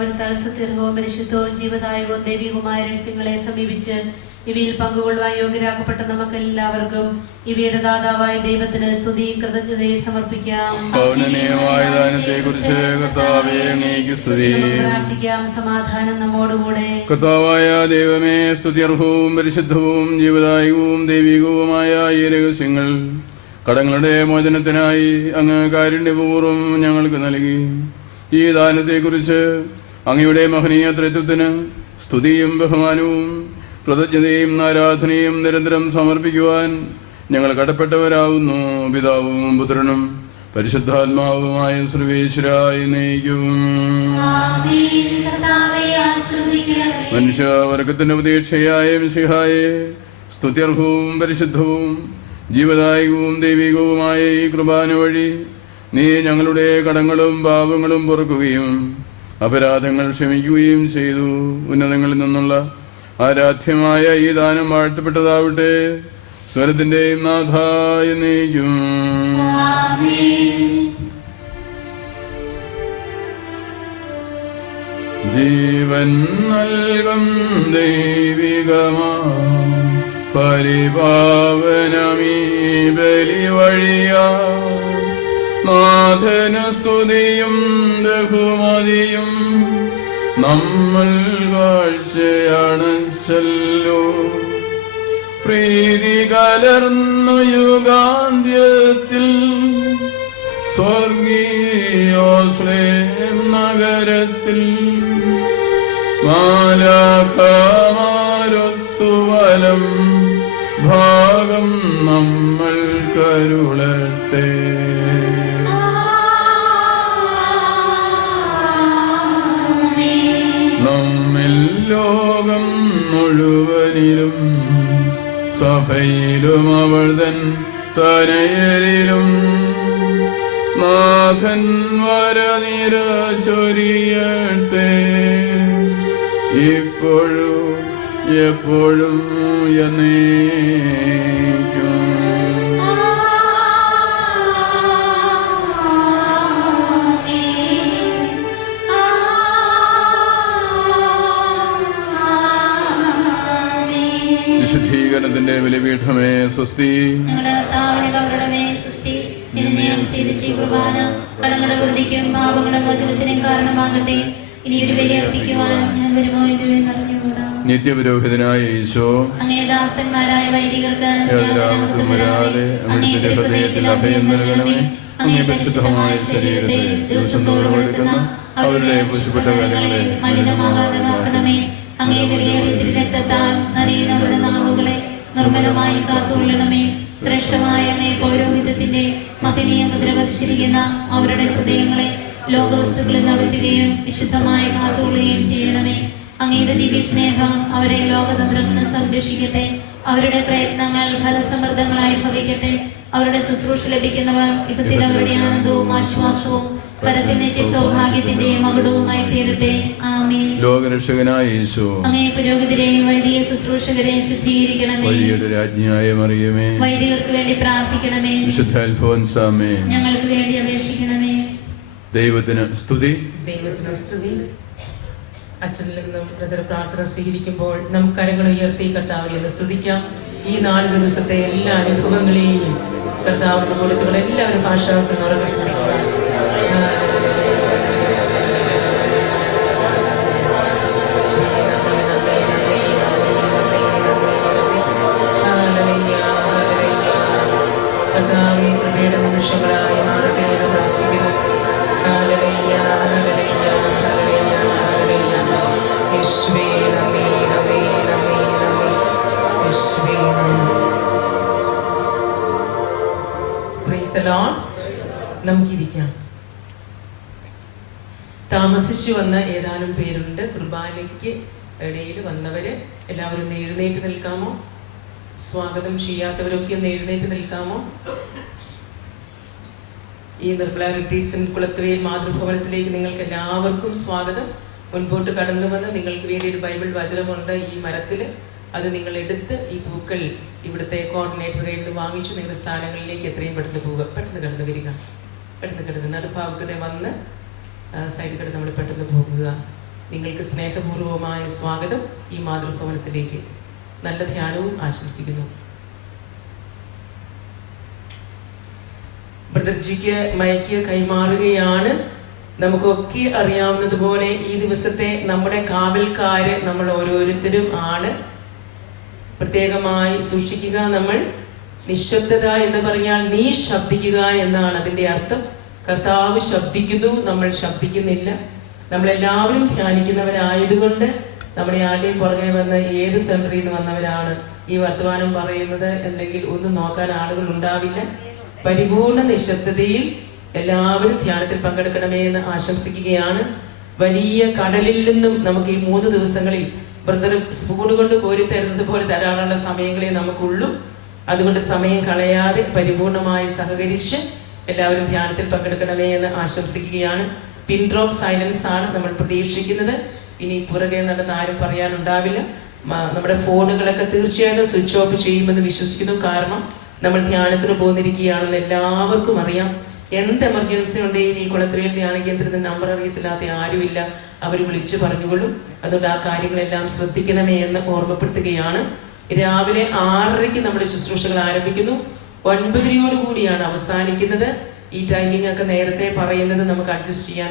കൃപാവരത്താൽ സുദീർഘവും പരിശുദ്ധവും ജീവദായകവും ദൈവികവുമായ രഹസ്യങ്ങളെ സമീപിച്ച് ഇവയിൽ പങ്കുകൊള്ളുവാൻ യോഗ്യരാക്കപ്പെട്ട നമുക്ക് എല്ലാവർക്കും ഇവയുടെ ദാതാവായ ദൈവത്തിന് സ്തുതിയും കൃതജ്ഞതയും സമർപ്പിക്കാം. പ്രാർത്ഥിക്കാം. സമാധാനം നമ്മോടുകൂടെ. കർത്താവായ ദൈവമേ, സ്തുത്യർഹവും പരിശുദ്ധവും ജീവദായകവും ദൈവികവുമായ ഈ രഹസ്യങ്ങൾ കടങ്ങളുടെ മോചനത്തിനായി അങ്ങ് കാരുണ്യപൂർവ്വം ഞങ്ങൾക്ക് നൽകി. ഈ ദാനത്തെക്കുറിച്ച് അങ്ങയുടെ മഹനീയ ത്രിത്വത്തിന് സ്തുതിയും ബഹുമാനവും കൃതജ്ഞതയും ആരാധനയും നിരന്തരം സമർപ്പിക്കുവാൻ ഞങ്ങൾ കടപ്പെട്ടവരാകുന്നു. പിതാവും പുത്രനും പരിശുദ്ധാത്മാവുമായ സർവേശ്വരായി നയിക്കും. മനുഷ്യവർഗത്തിന്റെ പ്രതീക്ഷയായ മിശിഹായെ, സ്തുത്യർഹവും പരിശുദ്ധവും ജീവദായകവും ദൈവികവുമായ ഈ കുർബാന വഴി നീ ഞങ്ങളുടെ കടങ്ങളും പാപങ്ങളും പൊറുക്കുകയും അപരാധങ്ങൾ ക്ഷമിക്കുകയും ചെയ്തു. ഉന്നതങ്ങളിൽ നിന്നുള്ള ആരാധ്യമായ ഈ ദാനം വാഴ്ത്തപ്പെട്ടതാവട്ടെ. സ്വരത്തിന്റെയും നാഥായ നീക്കും. ജീവൻ നൽകും ദൈവികമാ പരിപാവനമീ ബലി വഴിയാ നാഥന് സ്തുതിയും ബഹുമതിയും നമ്മൾ കാഴ്ചയണച്ചല്ലോ. പ്രീതി കലർന്നു യുഗാന്ത്യത്തിൽ സ്വർഗീയോസ്ലേം നഗരത്തിൽ മാലാഖമാരൊത്തുവലം ഭാഗം നമ്മൾ കരുളട്ടെ. നമ്മിൽ ലോകം മുഴുവനിലും സഭയിലും അവൾ തൻ തനയരിലും നാഥൻ വരനിര ചൊരിയട്ടെ. ഇപ്പോഴും എപ്പോഴും എന്നേക്കും. വിശുദ്ധീകരണത്തിന്റെ ബലിപീഠമേ സ്വസ്തി. കടങ്ങളുടെ വൃദ്ധിക്കും പാപങ്ങളുടെ മോചനത്തിനും കാരണമാകട്ടെ. ഇനിയൊരു ബലി അർപ്പിക്കുവാൻ ഞാൻ വരുമോ എന്ന് അറിഞ്ഞുകൂടാ. നിത്യപുരോഹിതനായ ഈശോ, അങ്ങേ ദാസന്മാരായ വൈദികർക്ക് അങ്ങയുടെ ഹൃദയത്തിൽ അഭയം നൽകണമേ. അങ്ങേ പരിശുദ്ധമായ ശരീരത്തെ ദിവസം തോറും എടുക്കുന്ന അവരുടെ പുഷ്പപ്പെട്ട കാര്യങ്ങളെ മലിനമാകാതെ നോക്കണമേ. അങ്ങേ വലിയ രക്തത്താൽ നനയുന്നവരുടെ നാവുകളെ നിർമ്മലമായി കാത്തുകൊള്ളണമേ. ശ്രേഷ്ഠമായ പൗരോഹിത്യത്തിന്റെ മഹനീയ മുദ്ര പതിച്ചിരിക്കുന്ന അവരുടെ ഹൃദയങ്ങളെ ലോകവസ്തുക്കളിൽ നകറ്റുകയും വിശുദ്ധമായി കാത്തുകൊള്ളുകയും ചെയ്യണമേ. അങ്ങയുടെ ദിവ്യ സ്നേഹം അവരെ ലോകതന്ത്രങ്ങളിൽ നിന്ന് സംരക്ഷിക്കട്ടെ. അവരുടെ പ്രയത്നങ്ങൾ ഫലസമൃദ്ധങ്ങളായി ഭവിക്കട്ടെ. അവരുടെ ശുശ്രൂഷ ലഭിക്കുന്നവർ ഇഹത്തിൽ അവരുടെ ആനന്ദവും ആശ്വാസവും പരത്തിൽ നിത്യ സൗഭാഗ്യത്തിന്റെ മകുടവുമായി തീരട്ടെ. ആമേൻ. ലോകരക്ഷകനായ യേശു, അങ്ങേ പുരോഹിതരെയും വൈദിക ശുശ്രൂഷകരെയും ശുദ്ധീകരിക്കണമേ. വഴിയുടെ രാജ്ഞിയായ മറിയമേ, വൈദികർക്ക് വേണ്ടി പ്രാർത്ഥിക്കണമേ. വിശുദ്ധ അൽഫോൻസാമേ, ഞങ്ങൾക്ക് വേണ്ടി അപേക്ഷിക്കണമേ. ദൈവത്തിന് സ്തുതി. ദൈവത്തിന് സ്തുതി. അച്ഛനിൽ നിന്നും ബ്രദർ പ്രാർത്ഥന സ്വീകരിക്കുമ്പോൾ നമുക്ക് കരങ്ങൾ ഉയർത്തി കർത്താവിനെ ഒന്ന് സ്തുതിക്കാം. ഈ 4 ദിവസത്തെ എല്ലാ അനുഭവങ്ങളെയും കർത്താവിന് കൊടുത്തുകൾ എല്ലാവരും ഭാഷാർത്ഥം ഉറങ്ങി സ്തുതിക്കുക. കർത്താവെ കൃപയുടെ നിമിഷങ്ങളായി മാറട്ടെ എന്ന് പ്രാർത്ഥിക്കുന്നു. നമുക്കിരിക്കാം. താമസിച്ചു വന്ന ഏതാനും പേരുണ്ട്. കുർബാനയ്ക്ക് ഇടയിൽ വന്നവര് എല്ലാവരും ഒന്ന് എഴുന്നേറ്റ് നിൽക്കാമോ? സ്വാഗതം ചെയ്യാത്തവരൊക്കെ ഒന്ന് എഴുന്നേറ്റ് നിൽക്കാമോ? ഈ നിർമ്മല റിട്രീറ്റ്സ് കുളത്തുവേൽ മാതൃഭവനത്തിലേക്ക് നിങ്ങൾക്ക് എല്ലാവർക്കും സ്വാഗതം. മുൻപോട്ട് കടന്നു വന്ന് നിങ്ങൾക്ക് വേണ്ടി ഒരു ബൈബിൾ വചനമുണ്ട് ഈ മരത്തിൽ. അത് നിങ്ങൾ എടുത്ത് ഈ പൂക്കൾ ഇവിടുത്തെ കോർഡിനേറ്റർ കയ്യിൽ നിന്ന് വാങ്ങിച്ചു നിങ്ങളുടെ സ്ഥാനങ്ങളിലേക്ക് എത്രയും പെട്ടെന്ന് പോവുക. പെട്ടെന്ന് കടന്നു വരിക. പെട്ടെന്ന് കിടന്ന് നടുഭാഗത്തൂടെ വന്ന് സൈഡിൽ കിടന്ന് നമ്മൾ പെട്ടെന്ന് പോകുക. നിങ്ങൾക്ക് സ്നേഹപൂർവമായ സ്വാഗതം ഈ മാതൃഭവനത്തിലേക്ക്. നല്ല ധ്യാനവും ആശംസിക്കുന്നു. ബ്രദർജിക്ക് മയക്ക് കൈമാറുകയാണ്. നമുക്കൊക്കെ അറിയാവുന്നതുപോലെ ഈ ദിവസത്തെ നമ്മുടെ കാവൽക്കാര് നമ്മൾ ഓരോരുത്തരും ആണ്. പ്രത്യേകമായി സൂക്ഷിക്കുക. നമ്മൾ നിശബ്ദത എന്ന് പറഞ്ഞാൽ നീ ശബ്ദിക്കുക എന്നാണ് അതിൻ്റെ അർത്ഥം. കർത്താവ് ശബ്ദിക്കുന്നു, നമ്മൾ ശബ്ദിക്കുന്നില്ല. നമ്മളെല്ലാവരും ധ്യാനിക്കുന്നവരായതുകൊണ്ട് നമ്മുടെ ആരുടെയും പുറകെ വന്ന് ഏത് സെൻറ്ററിൽ നിന്ന് വന്നവരാണ് ഈ വർത്തമാനം പറയുന്നത് എന്നെങ്കിൽ ഒന്നും നോക്കാൻ ആളുകൾ ഉണ്ടാവില്ല. പരിപൂർണ നിശബ്ദതയിൽ എല്ലാവരും ധ്യാനത്തിൽ പങ്കെടുക്കണമേ എന്ന് ആശംസിക്കുകയാണ്. വലിയ കടലിൽ നിന്നും നമുക്ക് ഈ 3 ദിവസങ്ങളിൽ ബ്രദർ സ്പൂൺ കൊണ്ട് കോരി തരുന്നത് പോലെ തരാനുള്ള സമയങ്ങളെ നമുക്കുള്ളൂ. അതുകൊണ്ട് സമയം കളയാതെ പരിപൂർണമായി സഹകരിച്ച് എല്ലാവരും ധ്യാനത്തിൽ പങ്കെടുക്കണമേ എന്ന് ആശംസിക്കുകയാണ്. പിൻ ഡ്രോപ്പ് സൈലൻസ് ആണ് നമ്മൾ പ്രതീക്ഷിക്കുന്നത്. ഇനി പുറകെ നടന്ന് ആരും പറയാനുണ്ടാവില്ല. നമ്മുടെ ഫോണുകളൊക്കെ തീർച്ചയായിട്ടും സ്വിച്ച് ഓഫ് ചെയ്യുമെന്ന് വിശ്വസിക്കുന്നു. കാരണം നമ്മൾ ധ്യാനത്തിന് പോന്നിരിക്കുകയാണെന്ന് എല്ലാവർക്കും അറിയാം. എന്ത് എമർജൻസി ഉണ്ടെങ്കിലും ഈ കുളത്തുവേൽ ധ്യാന കേന്ദ്രത്തിന്റെ നമ്പർ അറിയത്തില്ലാത്ത ആരുമില്ല. അവർ വിളിച്ചു പറഞ്ഞുകൊള്ളും. അതുകൊണ്ട് ആ കാര്യങ്ങളെല്ലാം ശ്രദ്ധിക്കണമേ എന്ന് ഓർമ്മപ്പെടുത്തുകയാണ്. രാവിലെ 6:30 നമ്മുടെ ശുശ്രൂഷകൾ ആരംഭിക്കുന്നു. 9:30 കൂടിയാണ് അവസാനിക്കുന്നത്. ഈ ടൈമിംഗ് ഒക്കെ നേരത്തെ പറയുന്നത് നമുക്ക് അഡ്ജസ്റ്റ് ചെയ്യാൻ